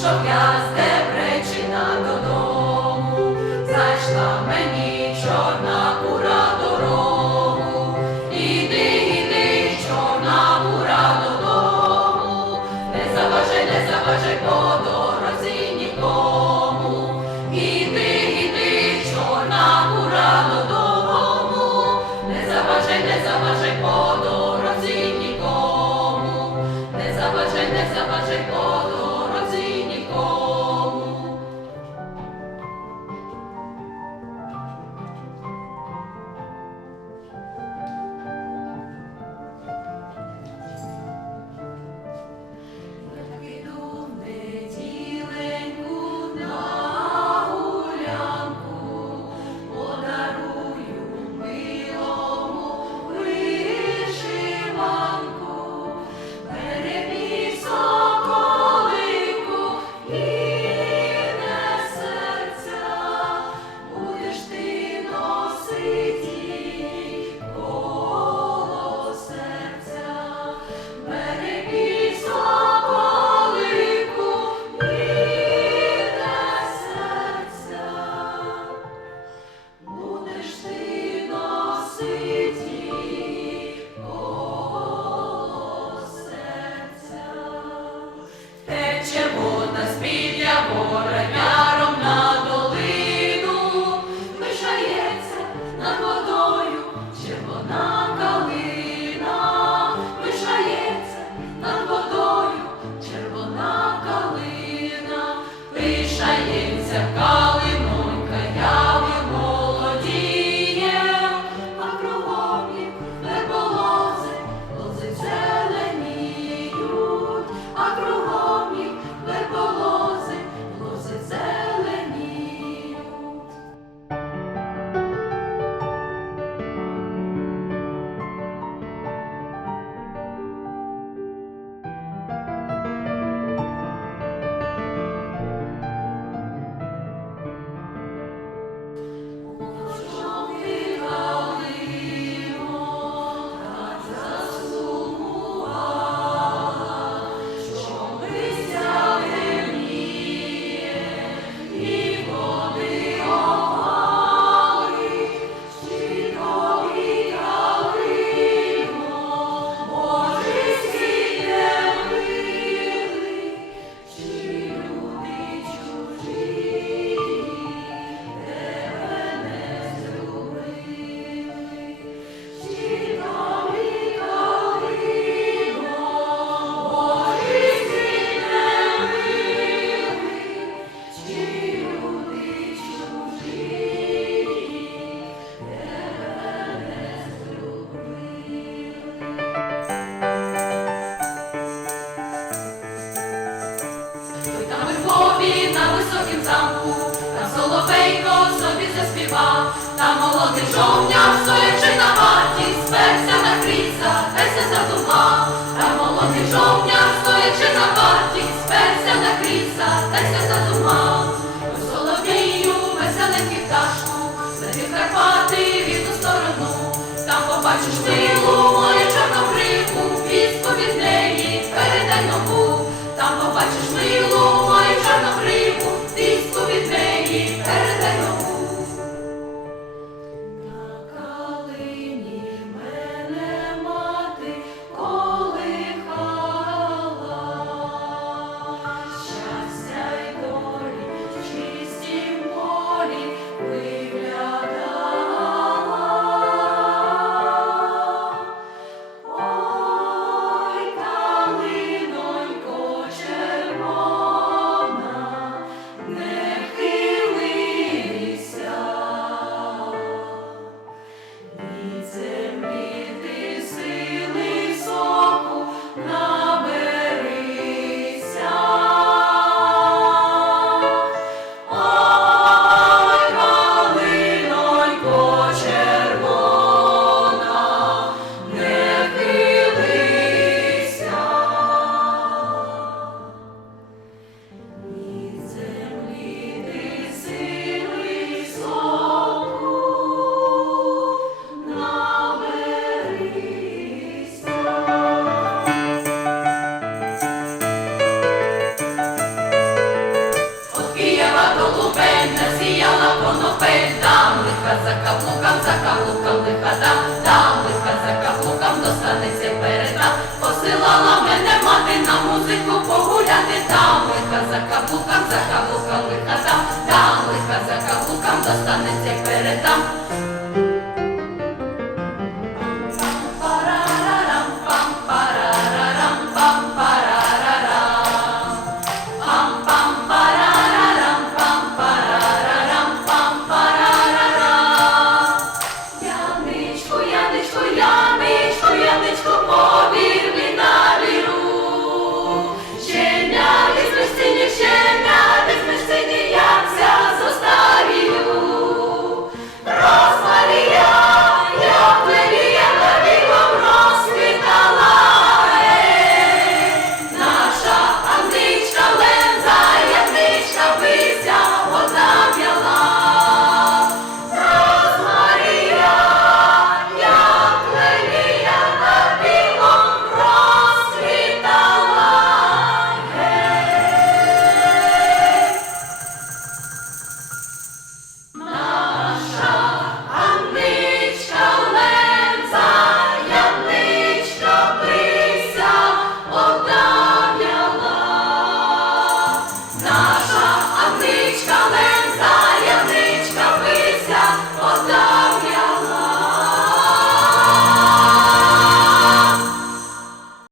щоб я з додому, зайшла мені чорна кура дорогу, іди, іди, чорна кура додому, не заважай, не заважай. Жовня, на варті, сперся на крізь, веся за зуба, а молодий жовня. Соловей, дам лиха за каблуком, за каблуком лиха там, лиха за каблуком, достанеться й передам. Посилала мене мати на музику погуляти, там лиха за каблуком, за каблуком лиха там, там лиха за каблуком, достанеться передам.